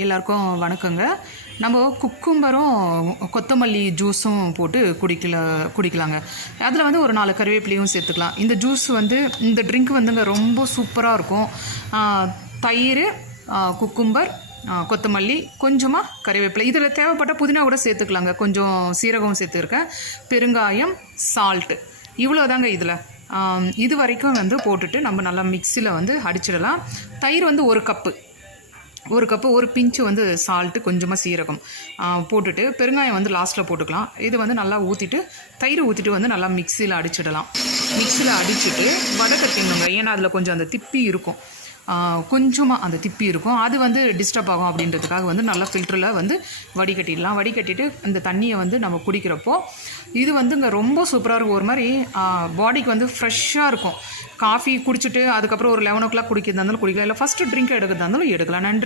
எல்லாருக்கும் வணக்கங்க. நம்ம குக்கும்பரும் கொத்தமல்லி ஜூஸும் போட்டு குடிக்கலாங்க. அதில் வந்து ஒரு 4 கறிவேப்பிலையும் சேர்த்துக்கலாம். இந்த ஜூஸ் வந்து இந்த ட்ரிங்க் வந்துங்க ரொம்ப சூப்பராக இருக்கும். தயிர், குக்கும்பர், கொத்தமல்லி, கொஞ்சமாக கறிவேப்பிலை, இதில் தேவைப்பட்ட புதினா கூட சேர்த்துக்கலாங்க. கொஞ்சம் சீரகம் சேர்த்துருக்கேன், பெருங்காயம், சால்ட்டு, இவ்வளோ தாங்க இதில். இது வரைக்கும் வந்து போட்டுட்டு நம்ம நல்லா மிக்சியில் வந்து அடிச்சிடலாம். தயிர் வந்து ஒரு கப்பு, ஒரு பிஞ்சு வந்து சால்ட்டு, கொஞ்சமாக சீரகம் போட்டுட்டு பெருங்காயம் வந்து லாஸ்ட்டில் போட்டுக்கலாம். இது வந்து நல்லா ஊற்றிட்டு தயிர் ஊற்றிட்டு வந்து நல்லா மிக்சியில் அடிச்சிடலாம். மிக்சியில் அடிச்சுட்டு வடகட்டிடணுங்க. ஏன்னா அதில் கொஞ்சம் அந்த திப்பி இருக்கும், கொஞ்சமாக அந்த திப்பி இருக்கும், அது வந்து டிஸ்டர்ப் ஆகும் அப்படின்றதுக்காக வந்து நல்லா ஃபில்டரில் வந்து வடிகட்டிடலாம். வடிகட்டிட்டு இந்த தண்ணியை வந்து நம்ம குடிக்கிறப்போ இது வந்து இங்கே ரொம்ப சூப்பராக இருக்கும். ஒரு மாதிரி பாடிக்கு வந்து ஃப்ரெஷ்ஷாக இருக்கும். காஃபி குடிச்சிட்டு அதுக்கப்புறம் ஒரு 11 o'clock குடிக்கிறதா இருந்தாலும் குடிக்கலாம், இல்லை ஃபஸ்ட்டு ட்ரிங்க் எடுக்கிறதா இருந்தாலும் எடுக்கலாம். நன்றி.